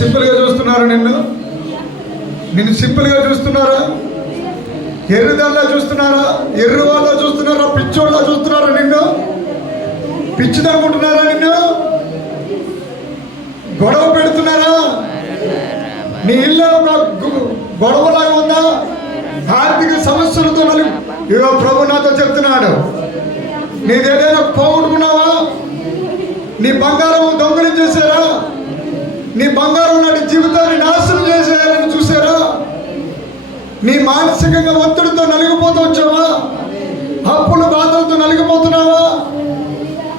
సింపుల్గా చూస్తున్నారా? నిన్ను సింపుల్గా చూస్తున్నారా? ఎర్రదల్లా చూస్తున్నారా? ఎర్ర వాళ్ళ చూస్తున్నారా? పిచ్చోళ్ళ చూస్తున్నారా? నిన్ను పిచ్చిదనుకుంటున్నారా? నిన్ను గొడవ పెడుతున్నారా? నీ ఇల్లు గొడవలాగా ఉందా? ఆర్థిక సమస్యలతో ఇగో ప్రభు నాతో చెప్తున్నాడు, నీదేదైనా పోగొట్టుకున్నావా? నీ బంగారం దొంగలు చేశారా? నీ బంగారం నాటి జీవితాన్ని నాశనం చేసేయాలని చూసారా? నీ మానసికంగా ఒత్తిడితో నలిగిపోతూ వచ్చావా? అప్పుల బాధలతో నలిగిపోతున్నావా?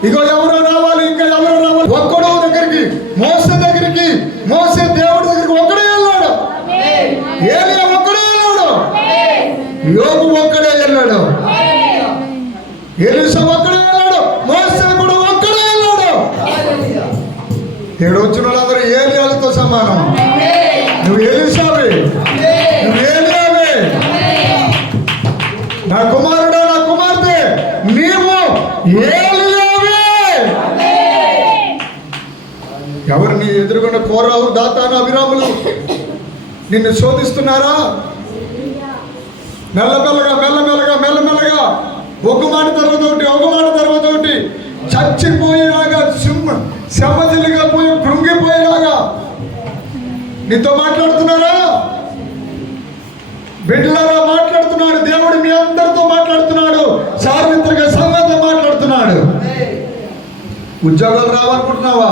ఇగో ఎవరో రావాలి, ఇంకా ఎవరో రావాలి. ఒక్కడో దగ్గరికి, మోసే దగ్గరికి, మోసే దేవుడి దగ్గరికి ఒక్కడే వెళ్ళాడు. ఏలియా ఒక్కడే వెళ్ళాడు. యోబు ఒక్కడే వెళ్ళాడు. ఎలీషా ఒక్కడే వెళ్ళాడు. మోసే కూడా ఒక్కడే వెళ్ళాడు. ఇక్కడ వచ్చిన వాళ్ళందరూ ఏలియాలతో సమానం. నువ్వు ఎలీషావే, నువ్వు ఏలియావే. నా కుమారుడా, నా కుమార్తె, నీవు ఏలియావే. ఎవరు నీ ఎదురుగున్న కోరావు, దాతాను, అభిరాములు నిన్ను శోధిస్తున్నారా? మెల్లమెల్లగా మెల్లమెల్లగా మెల్లమెల్లగా ఒక మాట తర్వాత ఒకటి చచ్చిపోయేలాగా, శమ్మజిల్లిగా పోయి కృంగిపోయేలాగా నీతో మాట్లాడుతున్నారా? బిడ్డలారా మాట్లాడుతున్నాడు దేవుడు. మీ అందరితో మాట్లాడుతున్నాడు. సార్వత్రిక సంఘంతో మాట్లాడుతున్నాడు. ఉద్యోగాలు రావాలనుకుంటున్నావా?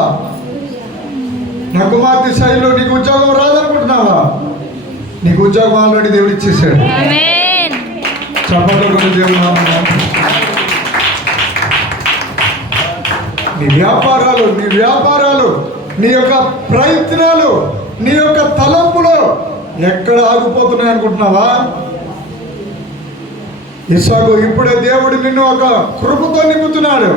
నా కుమార్తె శైలిలో నీకు ఉద్యోగం రాదనుకుంటున్నావా? నీకు ఉద్యోగం ఆల్రెడీ దేవుడు ఇచ్చేసాడు. చెప్పండి దేవుడు. నీ వ్యాపారాలు, నీ యొక్క ప్రయత్నాలు, నీ యొక్క తలంపులు ఎక్కడ ఆగిపోతున్నాయి అనుకుంటున్నావా? ఇస్సాకు ఇప్పుడే దేవుడు నిన్ను ఒక కృపతో నింపుతున్నాడు.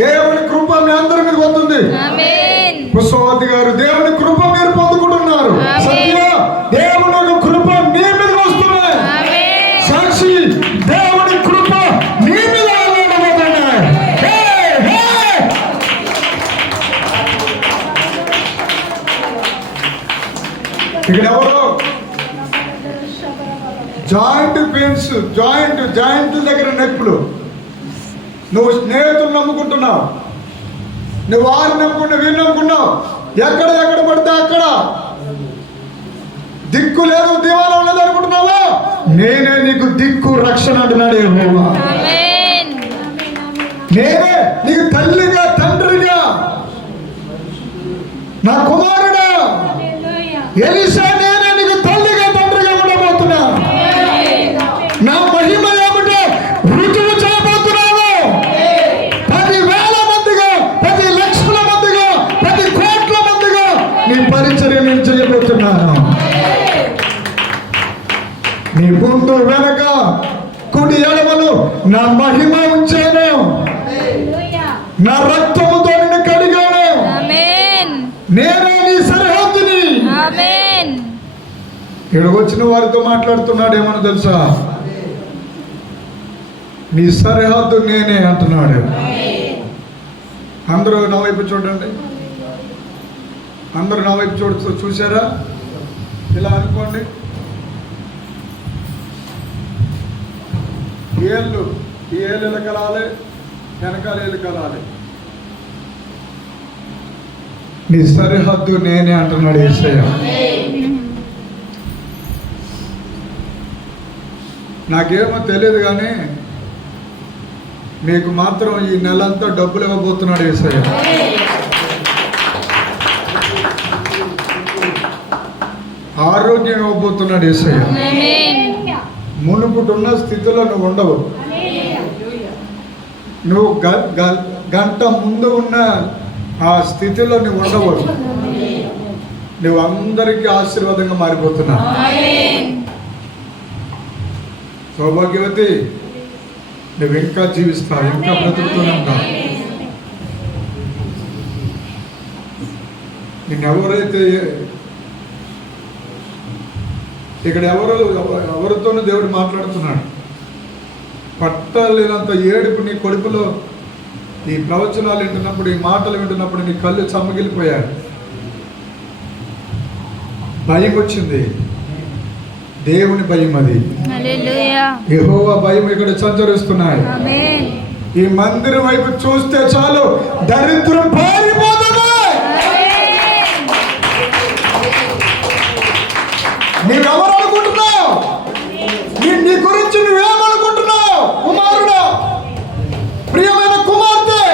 దేవుని కృప మీ అందరి మీద వస్తుంది. పుష్పవతి గారు, దేవుని కృప మీరు పొందుకుంటున్నారు. సత్య, దేవుని యొక్క కృప మీ మీద వస్తున్నాయి. సాక్షి, దేవుని కృప మీ మీద ఇక్కడ ఎవరో జాయింట్ పెయిన్స్, జాయింట్ల దగ్గర నొప్పులు. నువ్వు స్నేహితులు నమ్ముకుంటున్నావు, నువ్వు వారు నమ్ముకున్నావు, వీరు నమ్ముకున్నావు. ఎక్కడ పడితే అక్కడ దిక్కు లేదు, దివానం లేదు అనుకుంటున్నావా? నేనే నీకు దిక్కు, రక్షణ అంటున్నాడు యెహోవా. నేనే నీకు తల్లిగా, తండ్రిగా. నా కుమారుడా ఎలీషా, నేనే నీకు తల్లిగా, తండ్రిగా ఉండబోతున్నా. నా మహిమ ఏమిటో రుజువు చేయబోతున్నాను. 10,000 మందిగా, 10 లక్షల మందిగా, 10 కోట్ల మందిగా నీ పరిచర్య నేను చేయబోతున్నాను. నీ ముందు వెనక కుడి ఎడమలు నా మహిమ ఉంచాను. నా రక్తముతో నిన్ను కడిగాను. నేనే నీ సరిహద్దుని. ఇక్కడికి వచ్చిన వారితో మాట్లాడుతున్నాడు. ఏమన్నా తెలుసా? నీ సరిహద్దు నేనే అంటున్నాడు. అందరూ నా వైపు చూడండి. అందరూ నా వైపు చూసారా? ఇలా అనుకోండి. ఈ ఏళ్ళు కలాలి, వెనకాల ఏళ్ళు కలాలి. నీ సరిహద్దు నేనే అంటున్నాడు యేసయ్య. నాకేమో తెలియదు కానీ మీకు మాత్రం ఈ నెలంతా డబ్బులు ఇవ్వబోతున్నాడు యేసయ్య. ఆరోగ్యం ఇవ్వబోతున్నాడు యేసయ్య. మునుపుటున్న స్థితిలో నువ్వు ఉండవు. నువ్వు గంట ముందు ఉన్న ఆ స్థితిలో నువ్వు ఉండవు. నువ్వు అందరికీ ఆశీర్వాదంగా మారిపోతున్నావు. సౌభాగ్యవతి, నువ్వు ఇంకా జీవిస్తావు, ఇంకా బ్రతుకుతూనే ఉంటావు. నిన్నెవరైతే ఇక్కడ ఎవరితోనూ దేవుడు మాట్లాడుతున్నాడు. పట్టలేనంత ఏడుపు నీ కొడుకులో ఈ ప్రవచనాలు వింటున్నప్పుడు, ఈ మాటలు వింటున్నప్పుడు నీ కళ్ళు చమ్మగిలిపోయాడు. భయం వచ్చింది, దేవుని భయం అది. హల్లెలూయా. యెహోవా భయం ఇక్కడ సంచరిస్తున్నాయి. ఆమేన్. ఈ మందిరం వైపు చూస్తే చాలు దరిద్రం పారిపోతుంది. నీవెవరు అనుకుంటున్నావు? నీ గురించి నువ్వేమనుకుంటున్నావు? కుమారుడా, ప్రియమైన కుమార్తె,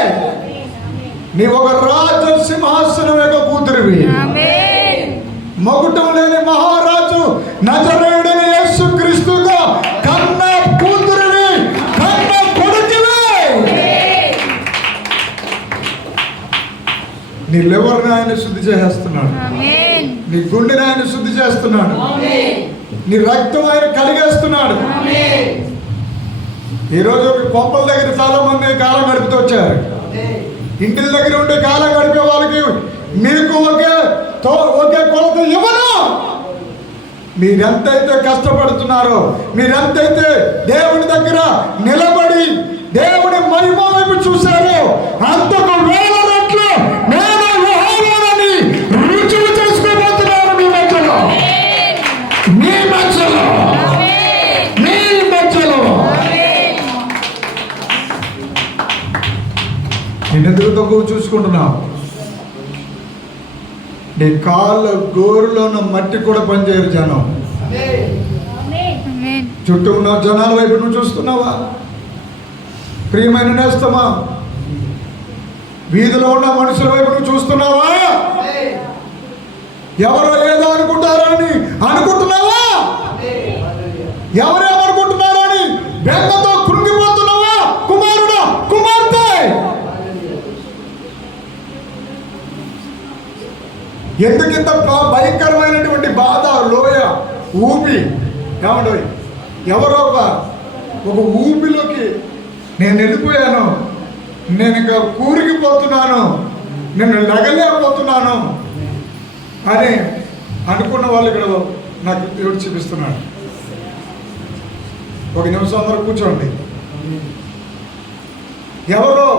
నీ ఒక రాజ సింహాసనం యొక్క కూతురివి. మగుటం లేని మహారాజు నజరేయుడైన యేసుక్రీస్తుగా కన్న కూతురివి, కన్న కొడుకువి. నీ లివర్ని ఆయన శుద్ధి చేస్తున్నాడు, నీ గుండెని ఆయన శుద్ధి చేస్తున్నాడు, నీ రక్తం ఆయన కడిగేస్తున్నాడు. ఈరోజు కొంపల దగ్గర చాలా మంది కాలం గడుపుతూ వచ్చారు. ఇంటి దగ్గర ఉండే కాలం గడిపే వాళ్ళకి మీకు ఒకే కొలత ఇవ్వను. మీరెంతైతే కష్టపడుతున్నారో, మీరెంతైతే దేవుని దగ్గర నిలబడి దేవుని మహిమ వైపు చూశారో, అంతకు వేల రెట్లు నేను యెహోవానని రుజువు చేసుకోబోతున్నాను. మీ మధ్యలో, మీ మధ్యలో, మీ మధ్యలో. నేనెందుకు తక్కువ చూసుకుంటున్నావు? నీ కాళ్ళ గోరులో ఉన్న మట్టి కూడా పనిచేయరు జనం. చుట్టూ ఉన్న జనాల వైపు నువ్వు చూస్తున్నావా? ప్రియమైన నేస్తమా, వీధిలో ఉన్న మనుషుల వైపు నువ్వు చూస్తున్నావా? ఎవరో ఏదో అనుకుంటారో అని అనుకుంటున్నావా? ఎవరేమనుకుంటున్నారో అని బెంగతో కృంగిపోతున్నావా? కుమారుడా, కుమార్తె, ఎందుకింత భయంకరమైనటువంటి బాధ, లోయ, ఊపి? ఏమండి, ఎవరో ఒక ఊపిలోకి నేను వెళ్ళిపోయాను, నేను ఇంకా కూరికిపోతున్నాను, నేను లెగలేకపోతున్నాను అని అనుకున్న వాళ్ళు ఇక్కడ నాకు దేవుడు చూపిస్తున్నాడు. ఒక నిమిషం అందరూ కూర్చోండి. ఎవరో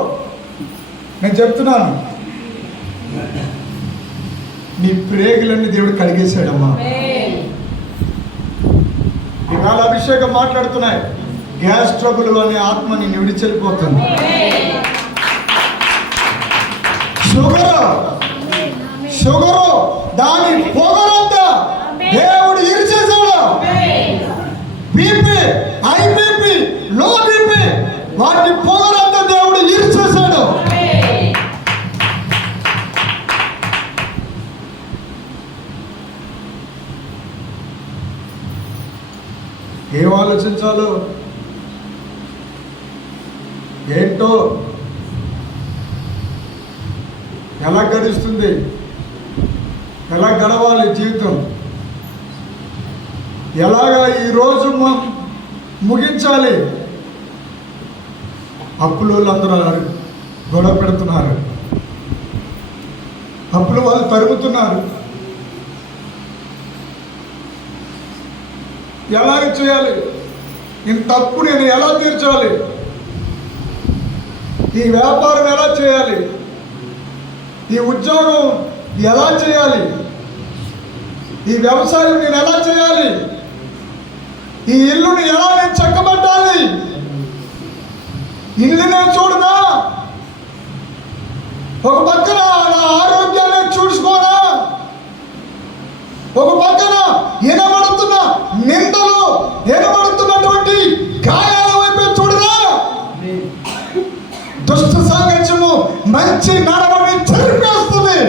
నేను చెప్తున్నాను, నీ ప్రేగులన్నీ దేవుడు కడిగేశాడమ్మా. ఇవాళ అభిషేకం మాట్లాడుతున్నాయి. గ్యాస్ ట్రబుల్ అనే ఆత్మ నిన్ను విడిచెళ్ళిపోతుంది. షుగరు దాని పొగరంతా దేవుడు ఇరిచేశాడు. BP, high BP, low BP, వాటి పొగరంతా దేవుడు ఇరిచేశాడు. ఏం ఆలోచించాలో ఏంటో, ఎలా గడుస్తుంది, ఎలా గడవాలి జీవితం, ఎలాగా ఈరోజు ముగించాలి? అప్పులు వాళ్ళందరూ గొడవ పెడుతున్నారు, అప్పులు వాళ్ళు తరుగుతున్నారు. ఎలా చేయాలి? ఇంత అప్పు నేను ఎలా తీర్చాలి? ఈ వ్యాపారం ఎలా చేయాలి? ఈ ఉద్యోగం ఎలా చేయాలి? ఈ వ్యవసాయం నేను ఎలా చేయాలి? ఈ ఇల్లుని ఎలా నేను చక్కబెట్టాలి? ఇల్లు నేను చూడనా? ఒక పక్కన నా ఆరోగ్యాన్ని చూసుకోనా? ఒక పక్కన వినబడుతున్న నిందలు, వినబడుతున్నటువంటి గాయాల వైపు చూడరా? దుష్ట సాంగత్యము మంచి నడవని చెరిపేస్తుంది.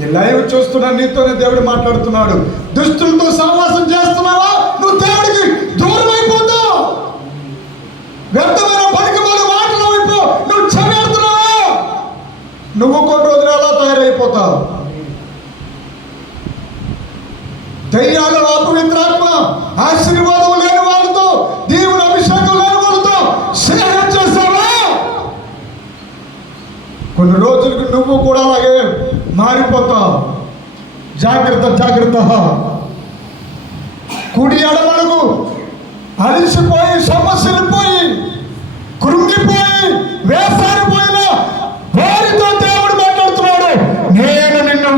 ఈ లైవ్ చూస్తున్న నీతోనే దేవుడు మాట్లాడుతున్నాడు. దుష్టులతో సహవాసం చేస్తున్నావా? నువ్వు దేవుడికి దూరం అయిపోతావు. వ్యర్థమైన పనికిమాలిన మాటల వైపు నువ్వు చెమేడుతున్నావా? నువ్వు కొన్ని రోజులు ఎలా తయారైపోతావు? దయ్యాలు, అపవిత్రాత్మ, ఆశీర్వాదం లేని వాళ్ళతో, దేవుని అభిషేకం లేని వాళ్ళతో స్నేహం చేస్తావా? కొన్ని రోజులకు నువ్వు కూడా అలాగే మారిపోతావు. జాగ్రత్త, జాగ్రత్త. కుడి ఎడమలకు అలిసిపోయి, సమస్యలు పోయి, కృంగిపోయి, వేసారిపోయిన వారితో దేవుడు మాట్లాడుతున్నాడు. నేను నిన్ను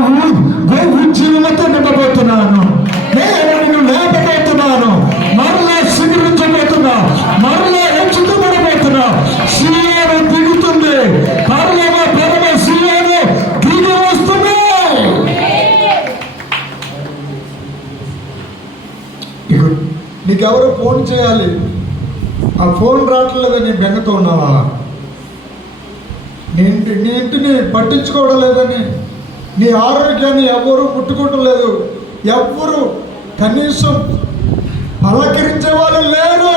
నీకెవరు ఫోన్ చేయాలి, ఆ ఫోన్ రావట్లేదని బెంగతో ఉన్నావా? నీ ఇంటిని పట్టించుకోవడం లేదని, నీ ఆరోగ్యాన్ని ఎవరు ముట్టుకోవడం లేదు, ఎవ్వరు కనీసం పలకరించే వాళ్ళు లేరు.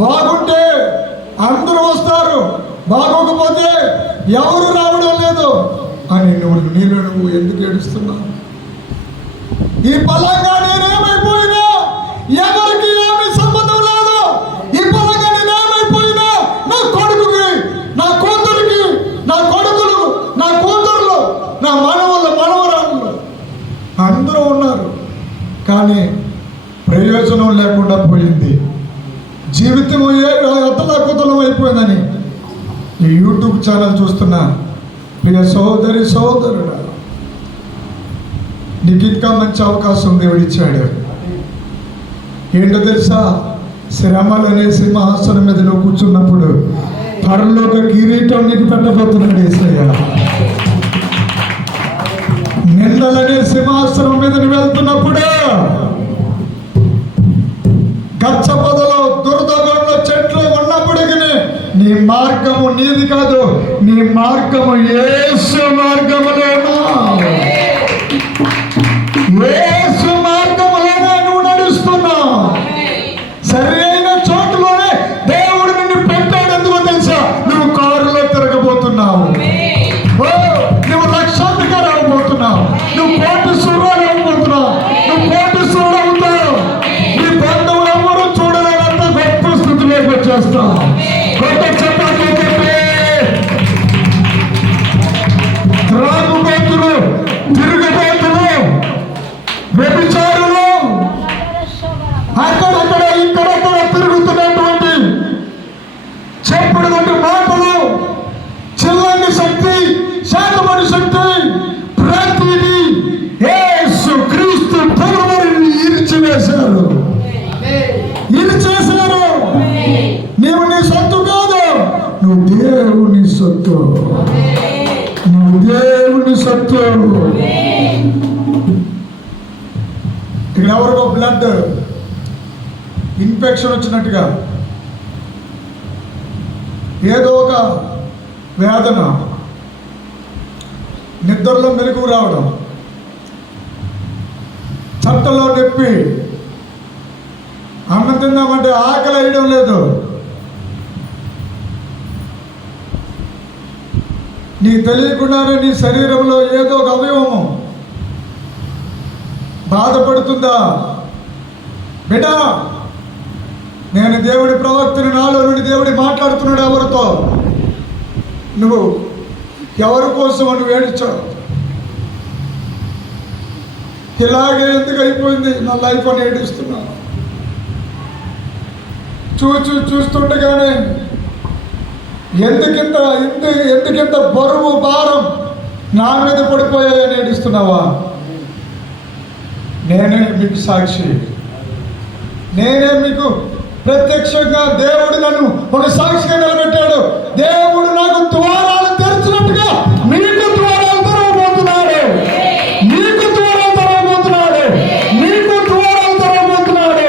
బాగుంటే అందరూ వస్తారు, బాగోకపోతే ఎవరు రావడం లేదు అని నువ్వు ఎందుకు ఏడుస్తున్నావు? ఈ పలంగా నేనేమైపోయినా ఎవరికి ఏమీ సంబంధం లేదు. ఈ పలంగా నేనేమైపోయినా నా కొడుకుకి, నా కూతురికి, నా కొడుకులు, నా కూతురులు, నా మనవరాళ్ళు అందరూ ఉన్నారు. కానీ ప్రయోజనం లేకుండా పోయింది. జీవితం అతలాకుతలం అయిపోయిందని ఈ యూట్యూబ్ ఛానల్ చూస్తున్నా ప్రియ సోదరుడా, నీకు ఇంకా మంచి అవకాశం దేవుడు ఇచ్చాడు. ఏంటో తెలుసా? శ్రమలు అనే సింహాసనం మీద నువ్వు కూర్చున్నప్పుడు పరలోక కిరీటం నీకు పెట్టబోతున్నాడు యేసయ్య. నిందలనే సింహాసనం మీద నువ్వు వెళ్తున్నప్పుడు గచ్చ పొదలో దురదగంలో చెట్లు ఉన్నప్పటికీ నీ మార్గము నీది కాదు, నీ మార్గము యేసు మార్గములేనా? యేసు మార్గములేనా నువ్వు నడుస్తున్నావు? సరైన చోటులోనే దేవుడు నిన్ను పెట్టాడు. ఎందుకో తెలుసా? నువ్వు కారులో తిరగబోతున్నావు, నువ్వు లక్షాధికారి అవ్వబోతున్నావు, నువ్వు కోటీశ్వరుడు అవ్వబోతున్నావు, నువ్వు కోటీశ్వరుడు అవుతావు. నీ బంధువులు ఎవరు చూడలేనంత గొప్ప స్థితిలోకి వచ్చేస్తావు. గొప్ప చెప్పండి, త్రాగుబోతులు, తిరుగుబోతులు, వ్యభిచారులు, అక్కడక్కడ ఇక్కడక్కడ తిరుగుతున్నటువంటి చెప్పుడు మాటలు, చెల్లని శక్తి, శాతమని శక్తి, ప్రతిదీ యేసు క్రీస్తు ప్రభువుని ఇరిచివేశారు, ఇరిచేశారు. నీవు నీ సొత్తు కాదు, నువ్వు దేవుని సొత్తు, నువ్వు దేవుని సొత్తు. ఇక్కడ ఎవరికో బ్లడ్ ఇన్ఫెక్షన్ వచ్చినట్టుగా, ఏదో ఒక వేదన, నిద్రలో మెలకువ రావడం, చట్టలో నొప్పి, అన్నం తిందామంటే ఆకలి వేయడం లేదు, నీ తెలియకుండానే నీ శరీరంలో ఏదో ఒక అవయవము బాధపడుతుందా? బిడ్డ, నేను దేవుడి ప్రవక్తని, నాలో నుండి దేవుడి మాట్లాడుతున్నాడు ఎవరితో? నువ్వు ఎవరి కోసం నువ్వు ఏడ్చావు? ఇలాగే ఎందుకు అయిపోయింది నా లైఫ్ అని ఏడుస్తున్నావు. చూస్తుండగానే ఎందుకింత బరువు భారం నా మీద పడిపోయాయని ఏడుస్తున్నావా? నేనే మీకు సాక్షి, నేనే మీకు ప్రత్యక్షంగా దేవుడు నన్ను ఒక సాక్షిగా నిలబెట్టాడు. దేవుడు నాకు ద్వారాలు తెరిచినట్టుగా మీకు ద్వారాలు తెరవబోతున్నాడు, మీకు ద్వారాలు తెరవబోతున్నాడు, మీకు ద్వారాలు తెరవబోతున్నాడు,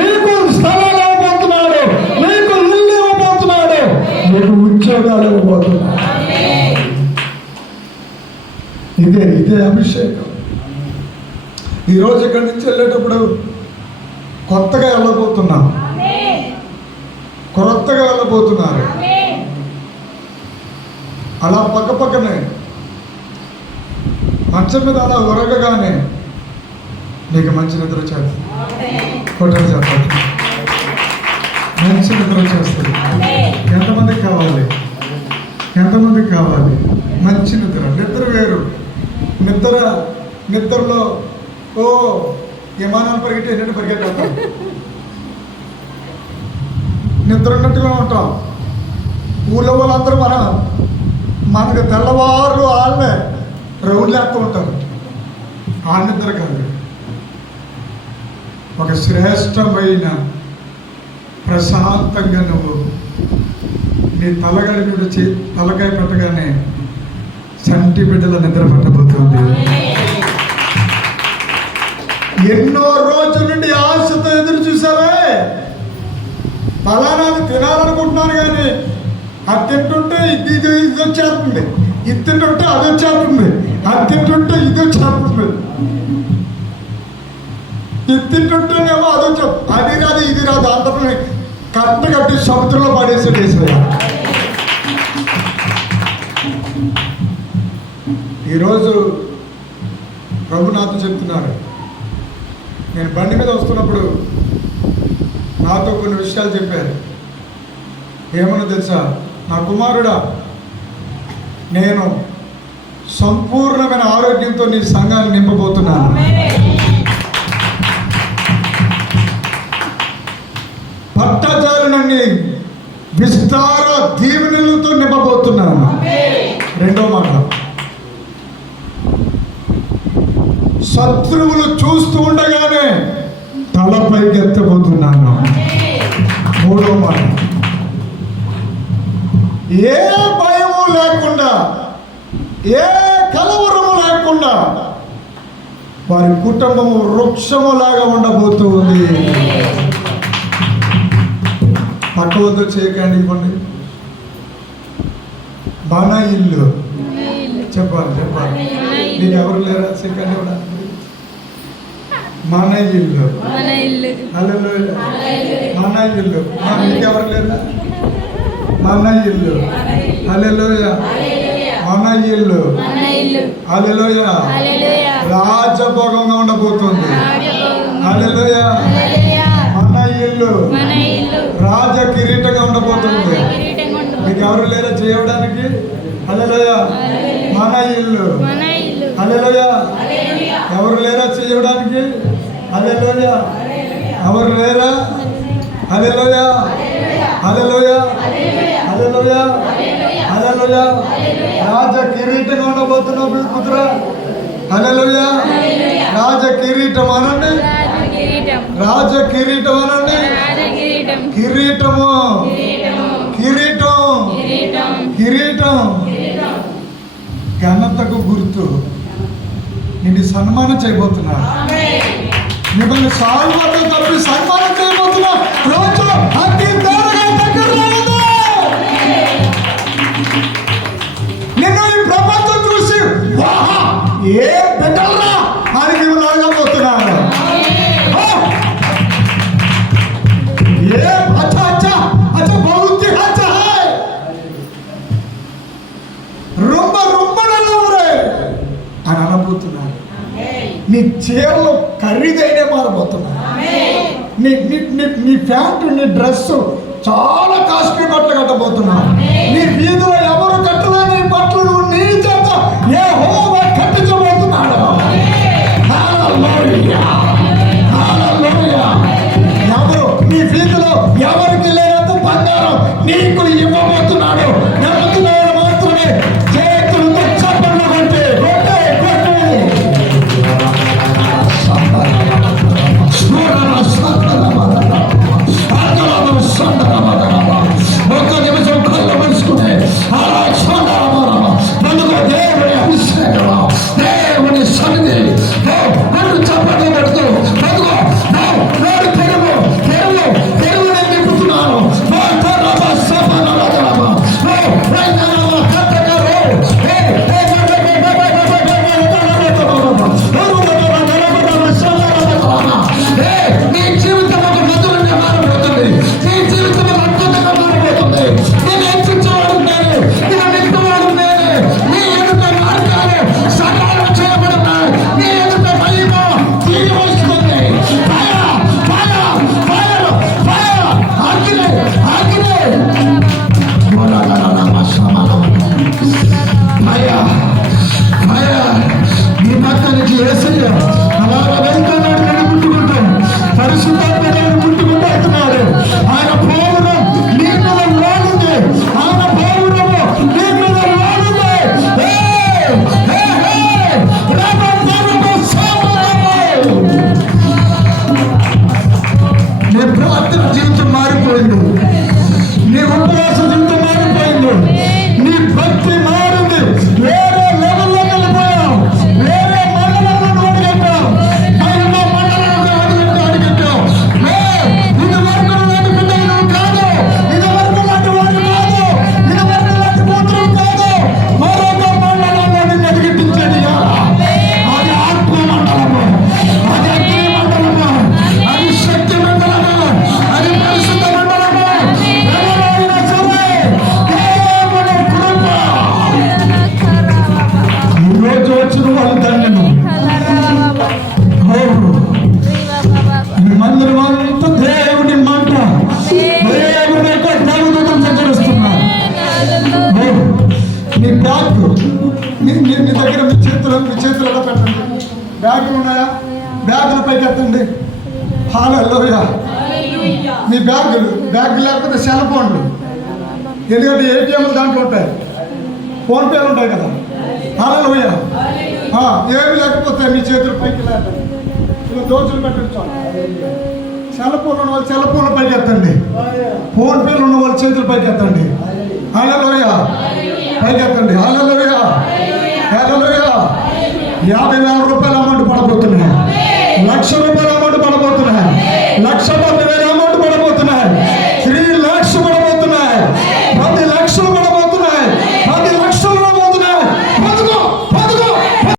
మీకు స్థలాలు ఇవ్వబోతున్నాడు, మీకు ఇల్లు ఇవ్వబోతున్నాడు, మీకు ఉద్యోగాలు ఇవ్వబోతున్నాడు. ఇదే అభిషేకం. ఈరోజు ఇక్కడి నుంచి వెళ్ళేటప్పుడు కొత్తగా వెళ్ళబోతున్నారు. అలా పక్కనే మంచం మీద అలా ఉరగగానే నీకు మంచి నిద్ర వచ్చేస్తుంది. కొట్టని చెప్పండి, మంచి నిద్ర వచ్చేస్తుంది. ఎంతమందికి కావాలి? మంచి నిద్ర వేరు. నిద్రలో విమానాలు పరిగెట్టాం, నిద్ర ఉన్నట్టుగా ఉంటాం. ఊళ్ళో వాళ్ళందరూ మనకు తెల్లవారు వాళ్ళే రౌండ్ లేస్తూ ఉంటారు. ఆ నిద్ర కాదు, ఒక శ్రేష్టమైన ప్రశాంతంగా నువ్వు నీ తలగడి తలకాయ పెట్టగానే చంటి బిడ్డల నిద్ర పట్టబోతుంది. ఎన్నో రోజుల నుండి ఆశ ఫలానాది తినాలనుకుంటున్నాను కానీ అది తింటుంటే ఇది వచ్చేస్తుంది, ఇది తింటుంటే అది వచ్చేస్తుంది, అది తింటుంటే ఇది వచ్చేస్తుంది, ఇది తింటుంటేనేమో అది వచ్చే, అది రాదు ఇది రాదు, అందరిని కట్ట కట్టి సముద్రంలో పడేసాడు యేసయ్య. ఈరోజు ప్రభు నాతో చెప్తున్నారు. నేను బండి మీద వస్తున్నప్పుడు నాతో కొన్ని విషయాలు చెప్పారు. ఏమన్నా తెలుసా? నా కుమారుడా, నేను సంపూర్ణమైన ఆరోగ్యంతో నీ సంఘాన్ని నింపబోతున్నాను. పట్టజాలనన్ని విస్తార దీవెనలతో నింపబోతున్నాను. రెండో మాట, శత్రువులు చూస్తూ ఉండగానే తలపైకి ఎత్తబోతున్నాను. మూడో మాట, ఏ భయము లేకుండా, ఏ కలవరము లేకుండా వారి కుటుంబము వృక్షములాగా ఉండబోతుంది. పక్క వద్ద చేయకండి, ఇవ్వండి. మన ఇల్లు చెప్పాలి చెప్పాలి, నీకు ఎవరు లేరా? చేయకండి కూడా. మన ఇల్లు, హల్లెలూయా, మన ఇల్లు. నీకెవరు లేరా? మన ఇల్లు, హల్లెలూయా, మన ఇల్లు, హల్లెలూయా, రాజభోగంగా ఉండబోతుంది. హల్లెలూయా, మన ఇల్లు రాజ కిరీటంగా ఉండబోతుంది. మీకు ఎవరు లేరా చేయడానికి? హల్లెలూయా, మన ఇల్లు, హల్లెలూయా. ఎవరు లేరా చేయడానికి? హల్లెలూయా, ఎవరు లేరా? హల్లెలూయా, హల్లెలూయా, హల్లెలూయా, హల్లెలూయా. రాజ కిరీటంగా ఉండబోతున్నావు కుదురా. హల్లెలూయా, రాజ కిరీటం అనండి, రాజ కిరీటం అనండి. కిరీటము, కిరీటం, కిరీటం ఘనతకు గుర్తు. నిన్ను సన్మానం చేయబోతున్నా, మిమ్మల్ని సాల్వతో కలిపి సన్మానం చేయబోతున్నా. రోజు అతి త్వరగా దగ్గరలో ఉంది. నిన్ను ఈ ప్రపంచం చూసి వాహా ఏ బిడ్డలరా అని మిమ్మల్ని అడగబోతున్నాను. అని అనబోతున్నాను. నీ చీరలు ఖరీదైనే మారబోతున్నాను. నీ ప్యాంటు, నీ డ్రెస్సు చాలా కాస్ట్లీ బట్టలు కట్టబోతున్నాను. నీ వీధిలో ఎవరు కట్టలేని బట్టలు నీ చేత యెహోవా కట్టించబోతున్నాడు. హల్లెలూయా, హల్లెలూయా. ఎవరు నీ వీధిలో ఎవరికి లేనంత బంగారం నీకు ఇవ్వబోతున్నాడు. నమ్ముతున్నాడు మాత్రమే చేతులతో చప్పట్లు కొట్టి ఒక్క నిమిషం కళ్ళు మలుచుకునే పైకి ఎత్తండి. హల్లెలూయా. మీ బ్యాగ్ లేకపోతే సెల్ ఫోన్లు, ఎందుకంటే ఏటీఎంలు దాంట్లో ఉంటాయి, ఫోన్ పేలు ఉంటాయి కదా. హల్లెలూయా. ఏమి లేకపోతే మీ చేతులు పైకి లేదండి, ఇలా దోచులు పెట్టించాలి. సెల్ ఫోన్ ఉన్న వాళ్ళు సెల్ ఫోన్లు పైకి ఎత్తండి. ఫోన్ పేలు ఉన్న వాళ్ళు చేతులు పైకి ఎత్తండి. హల్లెలూయా. పైకి ఎత్తండి. హల్లెలూయా. హల్లెలూయా. 50,000 రూపాయల అమౌంట్ పడబోతున్నాయి. 1,00,000 రూపాయల అమౌంట్ పడబోతున్నాయి. 1,00,000